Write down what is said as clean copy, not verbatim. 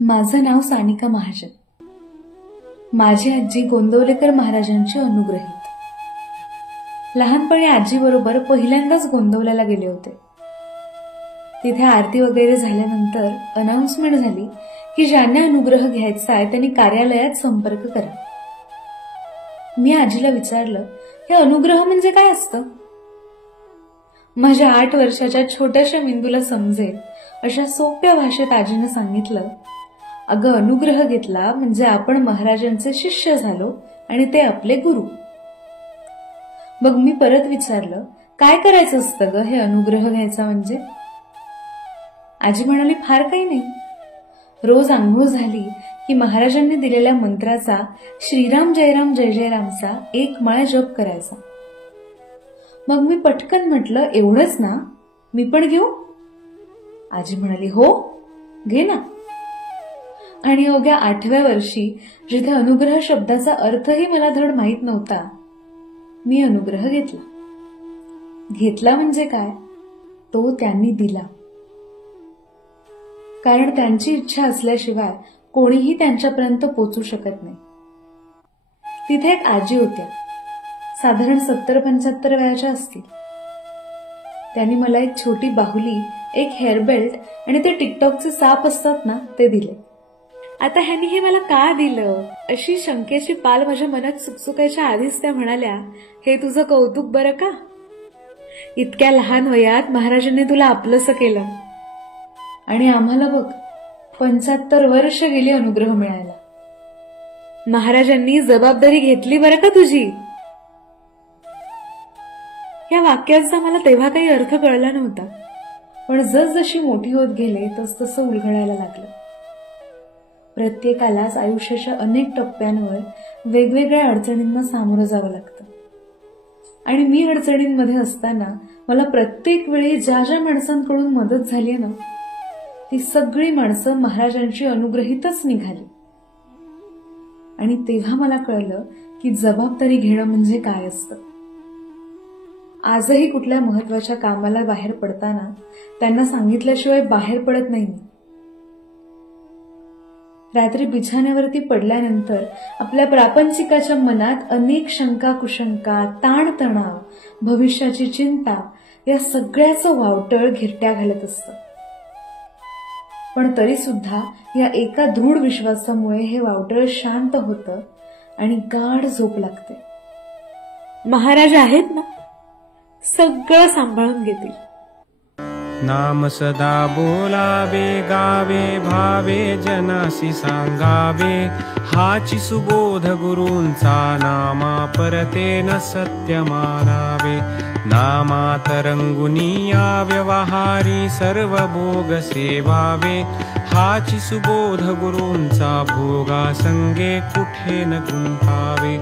माझं नाव सानिका महाजन। माझी आजी गोंदवलेकर महाराजांची अनुग्रहित। लहानपणी आजीबरोबर पहिल्यांदाच गोंदवल्याला गेले होते। तिथे आरती वगैरे झाल्यानंतर अनाउन्समेंट झाली की ज्यांना अनुग्रह घ्यायचा आहे त्यांनी कार्यालयात संपर्क करा। मी आजीला विचारलं, हे अनुग्रह म्हणजे काय असतं? माझ्या 8 वर्षाच्या छोट्याशा मेंदूला समजेल अशा सोप्या भाषेत आजीने सांगितलं, अगं अनुग्रह घेतला म्हणजे आपण महाराजांचे शिष्य झालो आणि ते आपले गुरु। मग मी परत विचारलं, काय करायचं असतं ग हे अनुग्रह घ्यायचा म्हणजे? आजी म्हणाली, फार काही नाही, रोज आंघोळ झाली की महाराजांनी दिलेल्या मंत्राचा श्रीराम जयराम जय जयरामचा 1 माळा जप करायचा। मग मी पटकन म्हटलं, एवढंच ना, मी पण घेऊ? आजी म्हणाली, हो घे ना। आणि अवघ्या 8व्या वर्षी जिथे अनुग्रह शब्दाचा अर्थही मला धड माहीत नव्हता, मी अनुग्रह घेतला। घेतला म्हणजे काय? तो त्यांनी दिला, कारण त्यांची इच्छा असल्याशिवाय कोणीही त्यांच्यापर्यंत पोहोचू शकत नाही। तिथे एक आजी होत्या, साधारण 70-75 वयाच्या असतील। त्यांनी मला एक छोटी बाहुली, एक हेअर बेल्ट आणि ते टिकटॉकचे साप असतात ना, ते दिले। आता ह्यांनी हे मला का दिलं अशी शंकेची पाल माझ्या मनात सुकसुकायच्या आधीच त्या म्हणाल्या, हे तुझं कौतुक बरं का, इतक्या लहान वयात महाराजांनी तुला आपलंसं केलं आणि आम्हाला बघ 75 वर्ष गेली अनुग्रह मिळायला। महाराजांनी जबाबदारी घेतली बरं का तुझी। या वाक्याचा मला तेव्हा काही अर्थ कळला नव्हता, पण जसजशी मोठी होत गेले तसतसं उलगडायला लागलं। प्रत्येकालाच आयुष्याच्या अनेक टप्प्यांवर वेगवेगळ्या अडचणींना सामोरं जावं लागतं आणि मी अडचणींमध्ये असताना मला प्रत्येक वेळी ज्या ज्या माणसांकडून मदत झाली ना, ती सगळी माणसं महाराजांची अनुग्रहितच निघाली। आणि तेव्हा मला कळलं की जबाबदारी घेणं म्हणजे काय असतं। आजही कुठल्या महत्वाच्या कामाला बाहेर पडताना त्यांना सांगितल्याशिवाय बाहेर पडत नाही मी। रात्री बिछाण्यावरती पडल्यानंतर आपल्या प्रापंचिकाच्या मनात अनेक शंका कुशंका, ताणतणाव, भविष्याची चिंता या सगळ्याचं वावटळ घिरट्या घालत असतं। पण तरी सुद्धा या एका दृढ विश्वासामुळे हे वावटळ शांत होतं आणि गाढ झोप लागते। महाराज आहेत ना, सगळं सांभाळून घेतील। नाम सदा बोलावे, गावे भावे, जनासी सांगावे, हाची सुबोध गुरूंचा, नामा परतेन सत्य मानावे। नामात रंगुनिया व्यवहारी, सर्व भोग सेवावे, हाची सुबोध गुरूंचा, भोगा संगे कुठे न गुंतावे।